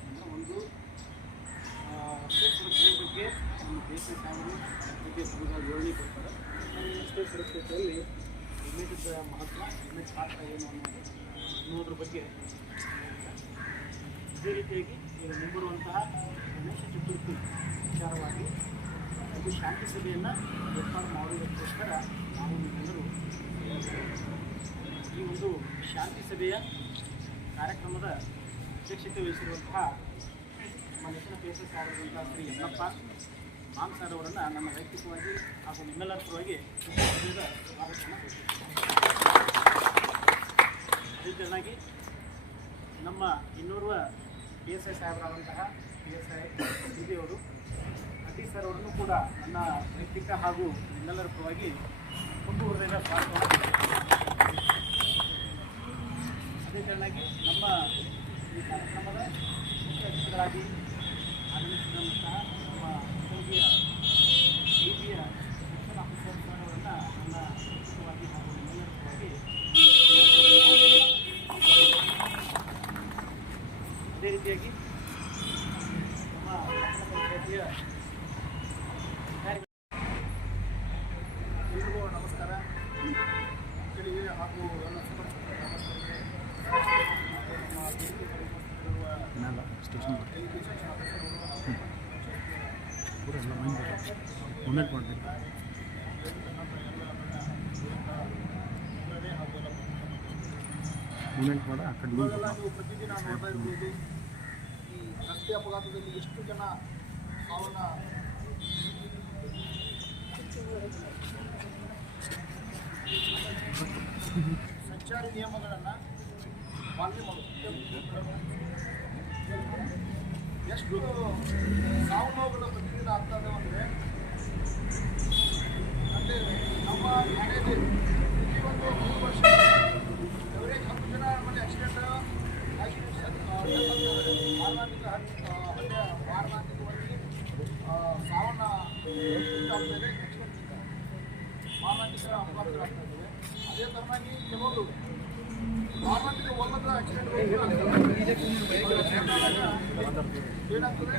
ಅಂದ್ರೆ ಒಂದು ರಸ್ತೆ ಸುರಕ್ಷತೆ ಬಗ್ಗೆ ನಮ್ಮ ದೇಶದ ಸಾವರು ಬಗ್ಗೆ ತುಂಬ ವಿವರಣೆ ಕೊಡ್ತಾರೆ ರಸ್ತೆ ಸುರಕ್ಷತೆಯಲ್ಲಿ ಹೆಲ್ಮೆಟ್ದ ಮಹತ್ವ ಹೆಲ್ಮೆಟ್ ಪಾತ್ರ ಏನು ಅನ್ನೋದು ಅನ್ನೋದ್ರ ಬಗ್ಗೆ ಇದೇ ರೀತಿಯಾಗಿ ಈಗ ಮುಂಬರುವಂತಹ ಗಣೇಶ ಚತುರ್ಥಿ ವಿಚಾರವಾಗಿ ಅದು ಶಾಂತಿ ಸಭೆಯನ್ನು ಏರ್ಪಾಡು ಮಾಡುವುದಕ್ಕೋಸ್ಕರ ನಾವು ಎಲ್ಲರೂ ಈ ಒಂದು ಶಾಂತಿ ಸಭೆಯ ಕಾರ್ಯಕ್ರಮದ ಅಧ್ಯಕ್ಷತೆ ವಹಿಸಿರುವಂತಹ ನಮ್ಮ ನೆಚ್ಚಿನ ಪಿ ಎಸ್ ಎಸ್ ಆಗಿರುವಂತಹ ಶ್ರೀ ಯಲ್ಲಪ್ಪ ಮಾಮ್ ಅವರನ್ನು ನಮ್ಮ ವೈಯಕ್ತಿಕವಾಗಿ ಹಾಗೂ ನಿಮ್ಮೆಲ್ಲರ ಪರವಾಗಿ ಸ್ವಾಗತವನ್ನು ಅದೇ ಚೆನ್ನಾಗಿ ನಮ್ಮ ಇನ್ನೋರ್ವ ಪಿ ಎಸ್ ಐ ಸಾಹೇಬರಾದಂತಹ ಪಿ ಎಸ್ ಐ ಅವರು, ಅತಿ ಸರ್ ಅವರನ್ನು ಕೂಡ ನನ್ನ ವೈಯಕ್ತಿಕ ಹಾಗೂ ನಿಮ್ಮೆಲ್ಲರ ಪರವಾಗಿ ತುಂಬು ಹೃದಯದ ಸ್ವಾಗತ ಅದೇ ಕಾರಣಾಗಿ ನಮ್ಮ ಈ ಕಾರ್ಯಕ್ರಮದ ಮುಖ್ಯ ಅತಿಥಿಗಳಾಗಿ ಆಗಮಿಸಿದಂತಹ ನಮ್ಮ ಡಿಬಿಯ ಸೆಕ್ಷನ್ ಆಫೀಸರ್ ಸರ್ ಅವರನ್ನು ನನ್ನ ವೈಯಕ್ತಿಕವಾಗಿ ಹಾಗೂ ನಿಮ್ಮೆಲ್ಲರ ಪರವಾಗಿ ಅದೇ ರೀತಿಯಾಗಿ ನಮ್ಮ ಪಟ್ಟಣ ಪಂಚಾಯತಿಯ ಅಧಿಕಾರಿಗಳು ಎಲ್ರಿಗೂ ನಮಸ್ಕಾರ ಮಕ್ಕಳಿಗೆ ಹಾಗೂ ನನ್ನ ಸುತ್ತಮುತ್ತ ಗ್ರಾಮಸ್ಥರಿಗೆ ಹಾಗೂ ನಮ್ಮ ವೇದಿಕೆ ಬಳಿ ಉಪಸ್ಥಿತರಿರುವ ಸ್ಟೇಷನ್ ಡೆಲ್ಲಿಗೆ ಶಿಕ್ಷಣ ಆಫೀಸರ್ಗಳು ಪೂರ ಎಲ್ಲ ಮೈನ್ ಬರ್ತದೆ ಮೂಮೆಂಟ್ ಮಾಡಬೇಕು. ಮೂಮೆಂಟ್ ಮಾಡ, ಆ ಕಡೆ ರಸ್ತೆ ಅಪಘಾತದಲ್ಲಿ ಎಷ್ಟು ಜನ ಸಾವನ್ನ ಸಂಚಾರಿ ನಿಯಮಗಳನ್ನು ಪಾಲನೆ ಮಾಡೋದು ಎಷ್ಟು ಸಾವು ನೋವುಗಳು ಪ್ರತಿದಿನ ಆಗ್ತಾ ಇದಾವೆ ಅಂದರೆ ಅದೇ ಥರನಾಗಿ ಕೆಲವರು ಮಾರಣಾಂತಿಕ ಒಲ್ಲದ ಏನಾಗ್ತದೆ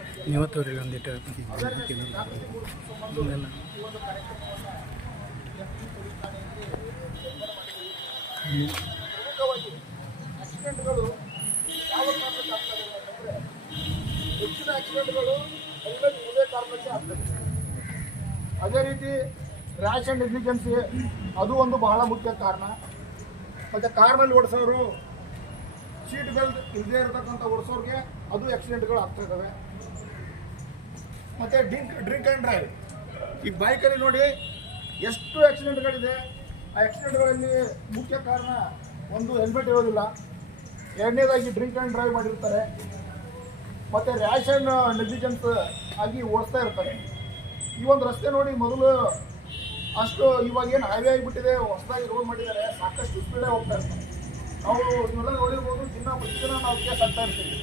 ನೀವತ್ತವ್ರಿಗೆ ಒಂದಿಟ್ಟು. ಆಕ್ಸಿಡೆಂಟ್ಗಳು ಯಾವ ಕಾರಣಕ್ಕೆ ಹೆಚ್ಚಿನ ಆಕ್ಸಿಡೆಂಟ್ಗಳು ಕಾರಣಕ್ಕೆ ಅದೇ ರೀತಿ ರ್ಯಾಶ್ ಆ್ಯಂಡ್ ಎಫಿಷಿಯನ್ಸಿ ಅದು ಒಂದು ಬಹಳ ಮುಖ್ಯ ಕಾರಣ ಮತ್ತು ಕಾರ್ನಲ್ಲಿ ಓಡಿಸೋರು ಸೀಟ್ ಬೆಲ್ಟ್ ಇಲ್ಲದೆ ಇರತಕ್ಕಂಥ ಓಡಿಸೋರಿಗೆ ಅದು ಆಕ್ಸಿಡೆಂಟ್ಗಳು ಆಗ್ತಾ ಇದ್ದಾವೆ ಮತ್ತು ಡ್ರಿಂಕ್ ಡ್ರಿಂಕ್ ಆ್ಯಂಡ್ ಡ್ರೈವ್ ಈ ಬೈಕಲ್ಲಿ ನೋಡಿ ಎಷ್ಟು ಆಕ್ಸಿಡೆಂಟ್ಗಳಿದೆ ಆ ಆಕ್ಸಿಡೆಂಟ್ಗಳಲ್ಲಿ ಮುಖ್ಯ ಕಾರಣ ಒಂದು ಹೆಲ್ಮೆಟ್ ಇರೋದಿಲ್ಲ. ಎರಡನೇದಾಗಿ ಡ್ರಿಂಕ್ ಆ್ಯಂಡ್ ಡ್ರೈವ್ ಮಾಡಿರ್ತಾರೆ. ಮತ್ತು ರ್ಯಾಷನ್ ನೆಗ್ಲಿಜೆನ್ಸ್ ಆಗಿ ಓಡಿಸ್ತಾ ಇರ್ತಾರೆ. ಈ ಒಂದು ರಸ್ತೆ ನೋಡಿ ಮೊದಲು ಅಷ್ಟು ಇವಾಗ ಏನು ಹೈವೇ ಆಗಿಬಿಟ್ಟಿದೆ, ಹೊಸದಾಗಿ ರೋಡ್ ಮಾಡಿದ್ದಾರೆ, ಸಾಕಷ್ಟು ಸ್ಪೀಡೇ ಹೋಗ್ತಾ ಇರ್ತಾರೆ. ನಾವು ಇವೆಲ್ಲ ನೋಡಿರ್ಬೋದು, ದಿನ ಪ್ರತಿದಿನ ನಾವು ಕೇಸ್ ಹಾಕ್ತಾ ಇರ್ತೀವಿ.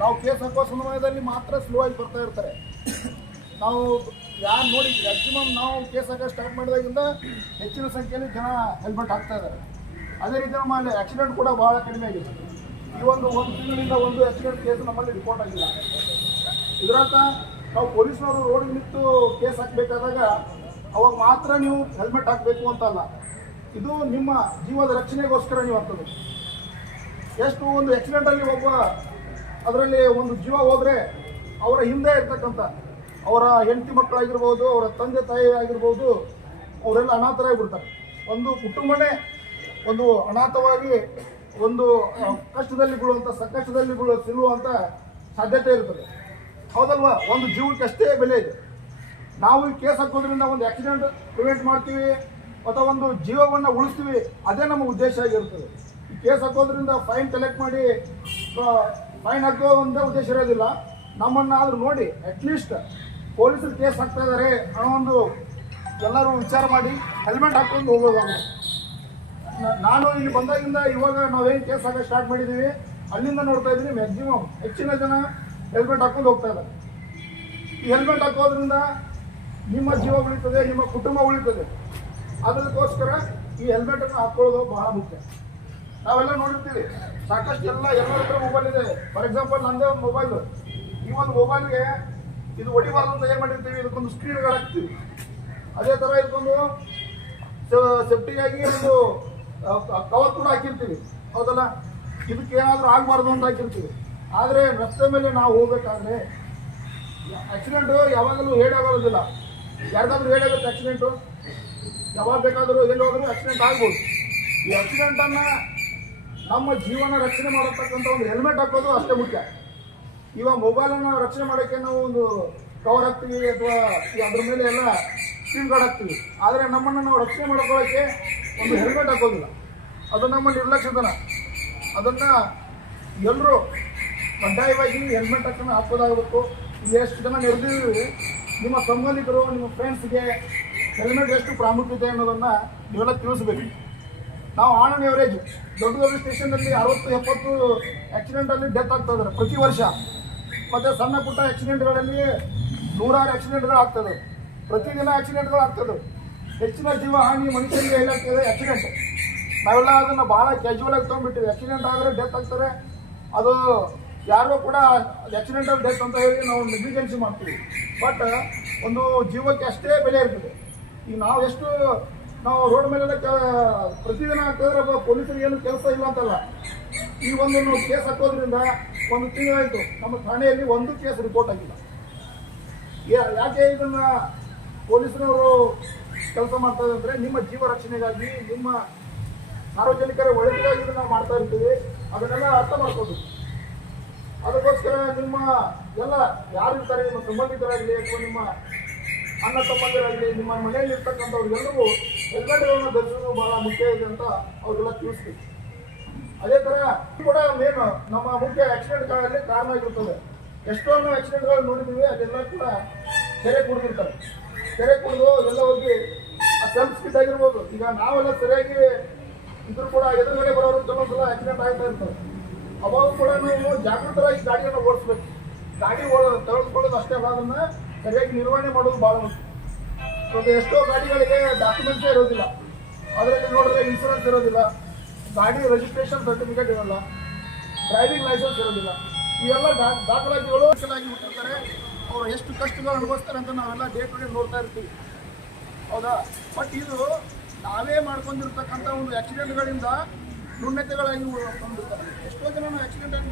ನಾವು ಕೇಸ್ ಹಾಕೋ ಸಮಯದಲ್ಲಿ ಮಾತ್ರ ಸ್ಲೋ ಆಗಿ ಬರ್ತಾ ಇರ್ತಾರೆ. ನಾವು ಯಾರು ನೋಡಿ ಮ್ಯಾಕ್ಸಿಮಮ್ ನಾವು ಕೇಸ್ ಹಾಕೋ ಸ್ಟಾರ್ಟ್ ಮಾಡಿದಾಗಿಂದ ಹೆಚ್ಚಿನ ಸಂಖ್ಯೆಯಲ್ಲಿ ಜನ ಹೆಲ್ಮೆಟ್ ಹಾಕ್ತಾ ಇದ್ದಾರೆ. ಅದೇ ರೀತಿ ನಮ್ಮ ಆಕ್ಸಿಡೆಂಟ್ ಕೂಡ ಬಹಳ ಕಡಿಮೆ ಆಗಿದೆ. ಈ ಒಂದು ಒಂದು ತಿಂಗಳಿಂದ ಒಂದು ಆಕ್ಸಿಡೆಂಟ್ ಕೇಸ್ ನಮ್ಮಲ್ಲಿ ರಿಪೋರ್ಟ್ ಆಗಿಲ್ಲ. ಇದರರ್ಥ ನಾವು ಪೊಲೀಸ್ನವರು ರೋಡಿಗೆ ನಿಂತು ಕೇಸ್ ಹಾಕಬೇಕಾದಾಗ ಅವಾಗ ಮಾತ್ರ ನೀವು ಹೆಲ್ಮೆಟ್ ಹಾಕಬೇಕು ಅಂತ ಅಲ್ಲ. ಇದು ನಿಮ್ಮ ಜೀವದ ರಕ್ಷಣೆಗೋಸ್ಕರ ನೀವು ಅಂತದ್ದು ಎಷ್ಟು ಒಂದು ಆಕ್ಸಿಡೆಂಟಲ್ಲಿ ಒಬ್ಬ ಅದರಲ್ಲಿ ಒಂದು ಜೀವ ಹೋದರೆ ಅವರ ಹಿಂದೆ ಇರ್ತಕ್ಕಂಥ ಅವರ ಹೆಂಡತಿ ಮಕ್ಕಳಾಗಿರ್ಬೋದು, ಅವರ ತಂದೆ ತಾಯಿ ಆಗಿರ್ಬೋದು, ಅವರೆಲ್ಲ ಅನಾಥರಾಗಿಬಿಡ್ತಾರೆ ಒಂದು ಕುಟುಂಬನೇ ಒಂದು ಅನಾಥವಾಗಿ, ಒಂದು ಕಷ್ಟದಲ್ಲಿ ಬೀಳುವಂಥ ಸಂಕಷ್ಟದಲ್ಲಿ ಬೀಳುವ ಸಿಲುವಂಥ ಸಾಧ್ಯತೆ ಇರ್ತದೆ. ಹೌದಲ್ವಾ? ಒಂದು ಜೀವಕ್ಕೆ ಅಷ್ಟೇ ಬೆಲೆ ಇದೆ. ನಾವು ಈ ಕೇಸ್ ಹಾಕೋದ್ರಿಂದ ಒಂದು ಆಕ್ಸಿಡೆಂಟ್ ಪ್ರಿವೆಂಟ್ ಮಾಡ್ತೀವಿ, ಅಥವಾ ಒಂದು ಜೀವವನ್ನು ಉಳಿಸ್ತೀವಿ, ಅದೇ ನಮ್ಮ ಉದ್ದೇಶ ಆಗಿರ್ತದೆ. ಈ ಕೇಸ್ ಹಾಕೋದ್ರಿಂದ ಫೈನ್ ಕಲೆಕ್ಟ್ ಮಾಡಿ ಫೈನ್ ಹಾಕೋ ಅಂತ ಉದ್ದೇಶ ಇರೋದಿಲ್ಲ. ನಮ್ಮನ್ನು ಆದರೂ ನೋಡಿ ಅಟ್ಲೀಸ್ಟ್ ಪೊಲೀಸರು ಕೇಸ್ ಹಾಕ್ತಾ ಇದ್ದಾರೆ ಅನ್ನೋ ಒಂದು ಎಲ್ಲರೂ ವಿಚಾರ ಮಾಡಿ ಹೆಲ್ಮೆಟ್ ಹಾಕೊಂಡು ಹೋಗೋದು ನಾನು ಇಲ್ಲಿ ಬಂದಾಗಿಂದ ಇವಾಗ ನಾವೇನು ಕೇಸ್ ಹಾಕೋ ಸ್ಟಾರ್ಟ್ ಮಾಡಿದ್ದೀವಿ ಅಲ್ಲಿಂದ ನೋಡ್ತಾ ಇದ್ದೀನಿ ಮ್ಯಾಕ್ಸಿಮಮ್ ಹೆಚ್ಚಿನ ಜನ ಹೆಲ್ಮೆಟ್ ಹಾಕೊಂಡು ಹೋಗ್ತಾ ಇದ್ದಾರೆ. ಈ ಹೆಲ್ಮೆಟ್ ಹಾಕೋದ್ರಿಂದ ನಿಮ್ಮ ಜೀವ ಉಳಿತದೆ, ನಿಮ್ಮ ಕುಟುಂಬ ಉಳಿತದೆ. ಅದಕ್ಕೋಸ್ಕರ ಈ ಹೆಲ್ಮೆಟನ್ನು ಹಾಕೊಳ್ಳೋದು ಬಹಳ ಮುಖ್ಯ. ನಾವೆಲ್ಲ ನೋಡಿರ್ತೀವಿ, ಸಾಕಷ್ಟು ಎಲ್ಲ ಎಲ್ಲರ ಹತ್ರ ಮೊಬೈಲ್ ಇದೆ. ಫಾರ್ ಎಕ್ಸಾಂಪಲ್ ನಂದೇ ಒಂದು ಮೊಬೈಲು ಈ ಒಂದು ಮೊಬೈಲ್ಗೆ ಇದು ಹೊಡಿಬಾರ್ದು ಅಂತ ಏನು ಮಾಡಿರ್ತೀವಿ? ಇದಕ್ಕೊಂದು ಸ್ಕ್ರೀನ್ಗಳು ಹಾಕ್ತೀವಿ. ಅದೇ ಥರ ಇದಕ್ಕೊಂದು ಸೇಫ್ಟಿಗಾಗಿ ಒಂದು ಕವರ್ ಕೂಡ ಹಾಕಿರ್ತೀವಿ. ಹೌದಲ್ಲ? ಇದಕ್ಕೆ ಏನಾದರೂ ಆಗಬಾರ್ದು ಅಂತ ಹಾಕಿರ್ತೀವಿ. ಆದರೆ ರಸ್ತೆ ಮೇಲೆ ನಾವು ಹೋಗ್ಬೇಕಾದ್ರೆ ಆಕ್ಸಿಡೆಂಟ್ ಯಾವಾಗಲೂ ಹೇಳಾಗೋದಿಲ್ಲ ಯಾರಿಗಾದ್ರೂ ಹೇಳಾಗುತ್ತೆ ಆಕ್ಸಿಡೆಂಟು ಯಾವಾಗ ಬೇಕಾದರೂ ಎಲ್ಲಿ ಹೋದರೂ ಆಕ್ಸಿಡೆಂಟ್ ಆಗ್ಬೋದು. ಈ ಆಕ್ಸಿಡೆಂಟನ್ನು ನಮ್ಮ ಜೀವನ ರಕ್ಷಣೆ ಮಾಡತಕ್ಕಂಥ ಒಂದು ಹೆಲ್ಮೆಟ್ ಹಾಕೋದು ಅಷ್ಟೇ ಮುಖ್ಯ. ಇವಾಗ ಮೊಬೈಲನ್ನು ರಕ್ಷಣೆ ಮಾಡೋಕ್ಕೆ ನಾವು ಒಂದು ಕವರ್ ಹಾಕ್ತೀವಿ ಅಥವಾ ಅದ್ರ ಮೇಲೆ ಎಲ್ಲ ಸ್ಕ್ರೀನ್ ಗಾರ್ಡ್ ಹಾಕ್ತೀವಿ. ಆದರೆ ನಮ್ಮನ್ನು ನಾವು ರಕ್ಷಣೆ ಮಾಡ್ಕೊಳ್ಳೋಕ್ಕೆ ಒಂದು ಹೆಲ್ಮೆಟ್ ಹಾಕೋದಿಲ್ಲ. ಅದು ನಮ್ಮ ನಿರ್ಲಕ್ಷ್ಯತನ. ಅದನ್ನು ಎಲ್ಲರೂ ಕಡ್ಡಾಯವಾಗಿ ಹೆಲ್ಮೆಟ್ ಹಾಕೊಂಡು ಹಾಕೋದಾಗಬೇಕು. ಎಷ್ಟು ಜನ ನಿರ್ದಿವಿ ನಿಮ್ಮ ಸಂಬಂಧಿಕರು, ನಿಮ್ಮ ಫ್ರೆಂಡ್ಸ್ಗೆ ಹೆಲ್ಮೆಟ್ ಎಷ್ಟು ಪ್ರಾಮುಖ್ಯತೆ ಅನ್ನೋದನ್ನು ನೀವೆಲ್ಲ ತಿಳಿಸ್ಬೇಕು. ನಾವು ಆನ್ ಆನ್ ಎವರೇಜ್ ದೊಡ್ಡ ದೊಡ್ಡ ಸ್ಟೇಷನಲ್ಲಿ ಅರವತ್ತು ಎಪ್ಪತ್ತು ಆಕ್ಸಿಡೆಂಟಲ್ಲಿ ಡೆತ್ ಆಗ್ತಾ ಇದ್ದಾರೆ ಪ್ರತಿ ವರ್ಷ. ಮತ್ತು ಸಣ್ಣ ಪುಟ್ಟ ಆಕ್ಸಿಡೆಂಟ್ಗಳಲ್ಲಿ ನೂರಾರು ಆಕ್ಸಿಡೆಂಟ್ಗಳು ಆಗ್ತದೆ ಪ್ರತಿದಿನ ಆಕ್ಸಿಡೆಂಟ್ಗಳು ಆಗ್ತದೆ ಹೆಚ್ಚಿನ ಜೀವ ಹಾನಿ ಮನುಷ್ಯನಿಗೆ ಏನಾಗ್ತದೆ ಆಕ್ಸಿಡೆಂಟ್ ನಾವೆಲ್ಲ ಅದನ್ನು ಭಾಳ ಕ್ಯಾಶುವಲ್ ಆಗಿ ತೊಗೊಂಡ್ಬಿಟ್ಟಿವಿ. ಆಕ್ಸಿಡೆಂಟ್ ಆದರೆ ಡೆತ್ ಆಗ್ತಾರೆ ಅದು ಯಾರೋ ಕೂಡ ಆಕ್ಸಿಡೆಂಟಲ್ ಡೆತ್ ಅಂತ ಹೇಳಿ ನಾವು ನೆಗ್ಲಿಜೆನ್ಸಿ ಮಾಡ್ತೀವಿ. ಬಟ್ ಒಂದು ಜೀವಕ್ಕೆ ಅಷ್ಟೇ ಬೆಲೆ ಇರ್ತದೆ. ಈಗ ನಾವು ಎಷ್ಟು ನಾವು ರೋಡ್ ಮೇಲೆಲ್ಲ ಪ್ರತಿದಿನ ಆಗ್ತದ್ರೆ ಪೊಲೀಸರಿಗೆ ಏನು ಕೆಲಸ ಇಲ್ಲ ಅಂತಲ್ಲ. ಈ ಒಂದು ಕೇಸ್ ಹಾಕೋದ್ರಿಂದ ಒಂದು ತಿಂಗಳಾಯಿತು. ನಮ್ಮ ಠಾಣೆಯಲ್ಲಿ ಒಂದು ಕೇಸ್ ರಿಪೋರ್ಟ್ ಆಗಿಲ್ಲ. ಯಾಕೆ ಇದನ್ನ ಪೊಲೀಸ್ನವರು ಕೆಲಸ ಮಾಡ್ತಾರೆ ಅಂದ್ರೆ ನಿಮ್ಮ ಜೀವ ರಕ್ಷಣೆಗಾಗಿ ನಿಮ್ಮ ಸಾರ್ವಜನಿಕರ ಒಳ್ಳೆಯದಾಗಿ ಇದನ್ನ ಮಾಡ್ತಾ ಇರ್ತೀವಿ. ಅದನ್ನೆಲ್ಲ ಅರ್ಥ ಮಾಡ್ಕೋದು ಅದಕ್ಕೋಸ್ಕರ ನಿಮ್ಮ ಎಲ್ಲ ಯಾರು ಇರ್ತಾರೆ, ನಿಮ್ಮ ಸಂಬಂಧಿಕರಾಗಲಿ ಅಥವಾ ನಿಮ್ಮ ಅಣ್ಣ ತಮ್ಮಂದಿರಾಗಲಿ, ನಿಮ್ಮ ಮನೆಯಲ್ಲಿ ಇರ್ತಕ್ಕಂಥವ್ರಿಗೆಲ್ಲರಿಗೂ ಹೆಲ್ಮೆಟ್ಗಳನ್ನು ಧರಿಸೋದು ಬಹಳ ಮುಖ್ಯ ಇದೆ ಅಂತ ಅವರೆಲ್ಲ ತಿಳಿಸ್ತೀವಿ. ಅದೇ ತರ ಕೂಡ ಮೇನ್ ನಮ್ಮ ಮುಖ್ಯ ಆಕ್ಸಿಡೆಂಟ್ಗಳಲ್ಲಿ ಕಾರಣ ಆಗಿರ್ತದೆ. ಎಷ್ಟೊಂದು ಆಕ್ಸಿಡೆಂಟ್ಗಳು ನೋಡಿದ್ದೀವಿ, ಅದೆಲ್ಲ ಕೂಡ ತೆರೆ ಕುಡಿದಿರ್ತಾರೆ. ತೆರೆ ಕುಡಿದು ಎಲ್ಲ ಹೋಗಿ ಸ್ಕಿಟ್ ಆಗಿರ್ಬೋದು. ಈಗ ನಾವೆಲ್ಲ ಸರಿಯಾಗಿ ಇದ್ರು ಕೂಡ ಎದುರುಗಡೆ ಬರೋರು ಕೆಲವೊಂದ್ಸಲ ಆಕ್ಸಿಡೆಂಟ್ ಆಗ್ತಾ ಇರ್ತಾರೆ ಅವಾಗ ಕೂಡ ನೀವು ಜಾಗೃತರಾಗಿ ಗಾಡಿಯನ್ನು ಓಡಿಸ್ಬೇಕು. ಗಾಡಿ ಓಡ ತೆಗೆದುಕೊಳ್ಳೋದು ಅಷ್ಟೇ ಅಲ್ಲ, ಅದನ್ನ ಸರಿಯಾಗಿ ನಿರ್ವಹಣೆ ಮಾಡೋದು ಭಾಳ ಮುಖ್ಯ. ಎಷ್ಟೋ ಗಾಡಿಗಳಿಗೆ ಡಾಕ್ಯುಮೆಂಟ್ಸೇ ಇರೋದಿಲ್ಲ. ಅದರಲ್ಲಿ ನೋಡಿದ್ರೆ ಇನ್ಶೂರೆನ್ಸ್ ಇರೋದಿಲ್ಲ. ಗಾಡಿ ರಿಜಿಸ್ಟ್ರೇಷನ್ ಸರ್ಟಿಫಿಕೇಟ್ ಇರೋಲ್ಲ ಡ್ರೈವಿಂಗ್ ಲೈಸೆನ್ಸ್ ಇರೋದಿಲ್ಲ. ಇವೆಲ್ಲ ದಾಖಲಾತಿಗಳು ಚೆನ್ನಾಗಿ ಹುಟ್ಟಿರ್ತಾರೆ ಅವರು ಎಷ್ಟು ಕಷ್ಟಗಳು ಅನುಭವಿಸ್ತಾರೆ ಅಂತ ನಾವೆಲ್ಲ ಡೇ ಟು ಡೇ ನೋಡ್ತಾ ಇರ್ತೀವಿ. ಹೌದಾ? ಬಟ್ ಇದು ನಾವೇ ಮಾಡ್ಕೊಂಡಿರ್ತಕ್ಕಂಥ ಒಂದು ಆಕ್ಸಿಡೆಂಟ್ಗಳಿಂದ ನ್ಯೂನ್ಯತೆಗಳಾಗಿ ಎಷ್ಟೋ ಜನ ಆಕ್ಸಿಡೆಂಟ್ ಆಗಿ